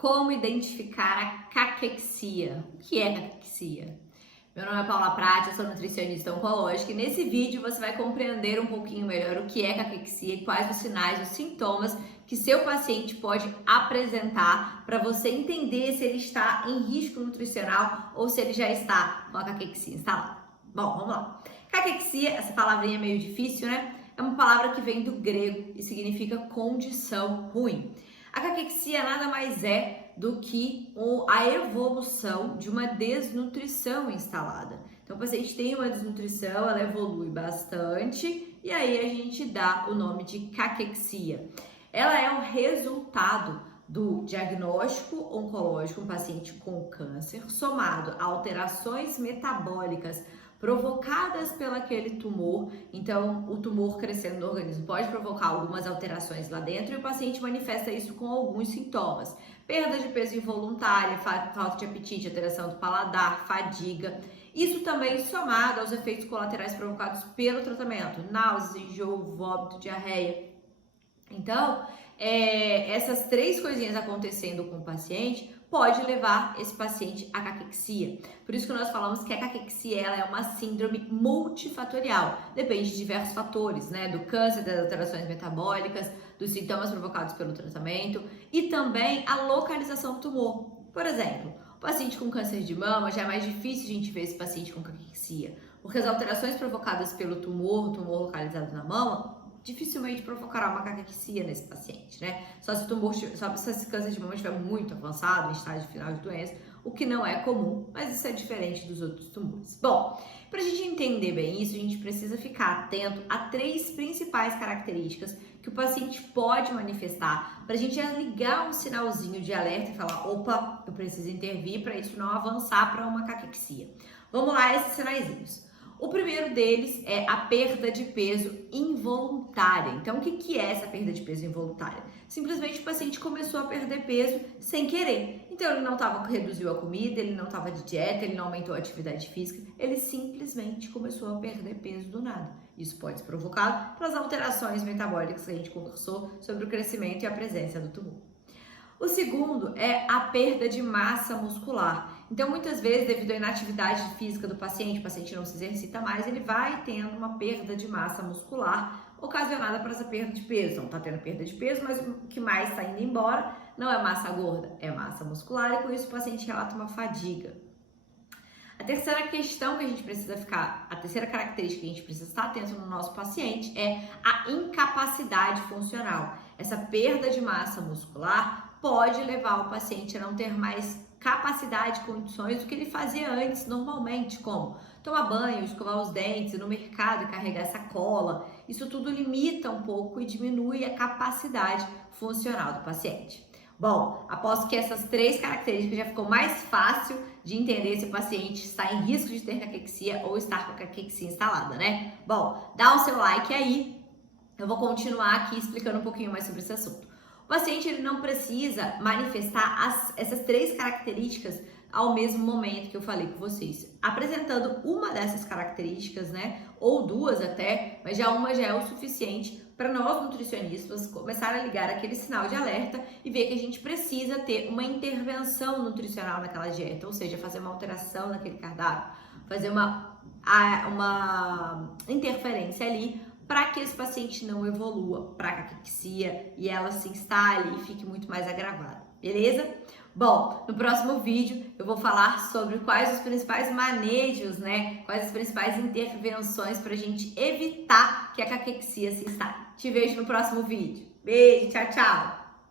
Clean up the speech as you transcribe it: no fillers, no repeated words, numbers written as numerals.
Como identificar a caquexia? O que é caquexia? Meu nome é Paula Prati, eu sou nutricionista oncológica e nesse vídeo você vai compreender um pouquinho melhor o que é caquexia e quais os sinais, os sintomas que seu paciente pode apresentar para você entender se ele está em risco nutricional ou se ele já está com a caquexia instalada. Bom, vamos lá. Caquexia, essa palavrinha é meio difícil, né? É uma palavra que vem do grego e significa condição ruim. A caquexia nada mais é do que a evolução de uma desnutrição instalada. Então, o paciente tem uma desnutrição, ela evolui bastante e aí a gente dá o nome de caquexia. Ela é o resultado do diagnóstico oncológico, um paciente com câncer, somado a alterações metabólicas provocadas pelo aquele tumor. Então, o tumor crescendo no organismo pode provocar algumas alterações lá dentro e o paciente manifesta isso com alguns sintomas. Perda de peso involuntária, falta de apetite, alteração do paladar, fadiga. Isso também somado aos efeitos colaterais provocados pelo tratamento, náuseas, enjoo, vômito, diarreia. Então, essas três coisinhas acontecendo com o paciente pode levar esse paciente à caquexia. Por isso que nós falamos que a caquexia ela é uma síndrome multifatorial. Depende de diversos fatores, né? Do câncer, das alterações metabólicas, dos sintomas provocados pelo tratamento e também a localização do tumor. Por exemplo, o paciente com câncer de mama já é mais difícil a gente ver esse paciente com caquexia, porque as alterações provocadas pelo tumor localizado na mama, dificilmente provocará uma caquexia nesse paciente, né? Só se esse câncer de mama estiver muito avançado, em estágio final de doença, o que não é comum, mas isso é diferente dos outros tumores. Bom, para a gente entender bem isso, a gente precisa ficar atento a três principais características que o paciente pode manifestar, para a gente ligar um sinalzinho de alerta e falar, opa, eu preciso intervir para isso não avançar para uma caquexia. Vamos lá, esses sinaizinhos. O primeiro deles é a perda de peso involuntária. Então, o que é essa perda de peso involuntária? Simplesmente o paciente começou a perder peso sem querer. Então, ele não reduziu a comida, ele não estava de dieta, ele não aumentou a atividade física, ele simplesmente começou a perder peso do nada. Isso pode ser provocado pelas alterações metabólicas que a gente conversou sobre o crescimento e a presença do tumor. O segundo é a perda de massa muscular. Então, muitas vezes, devido à inatividade física do paciente, o paciente não se exercita mais, ele vai tendo uma perda de massa muscular ocasionada por essa perda de peso. Então, está tendo perda de peso, mas o que mais está indo embora não é massa gorda, é massa muscular e com isso o paciente relata uma fadiga. A terceira questão que a gente precisa ficar, a terceira característica que a gente precisa estar atento no nosso paciente é a incapacidade funcional. Essa perda de massa muscular pode levar o paciente a não ter mais capacidade, condições do que ele fazia antes normalmente, como tomar banho, escovar os dentes, ir no mercado e carregar sacola. Isso tudo limita um pouco e diminui a capacidade funcional do paciente. Bom, aposto que essas três características já ficou mais fácil de entender se o paciente está em risco de ter caquexia ou estar com a caquexia instalada, né? Bom, dá o seu like aí, eu vou continuar aqui explicando um pouquinho mais sobre esse assunto. O paciente ele não precisa manifestar essas três características ao mesmo momento que eu falei com vocês. Apresentando uma dessas características, né, ou duas até, mas já uma já é o suficiente para nós nutricionistas começar a ligar aquele sinal de alerta e ver que a gente precisa ter uma intervenção nutricional naquela dieta, ou seja, fazer uma alteração naquele cardápio, fazer uma interferência ali para que esse paciente não evolua para a caquexia e ela se instale e fique muito mais agravada, beleza? Bom, no próximo vídeo eu vou falar sobre quais os principais manejos, né? Quais as principais intervenções para a gente evitar que a caquexia se instale. Te vejo no próximo vídeo. Beijo, tchau, tchau!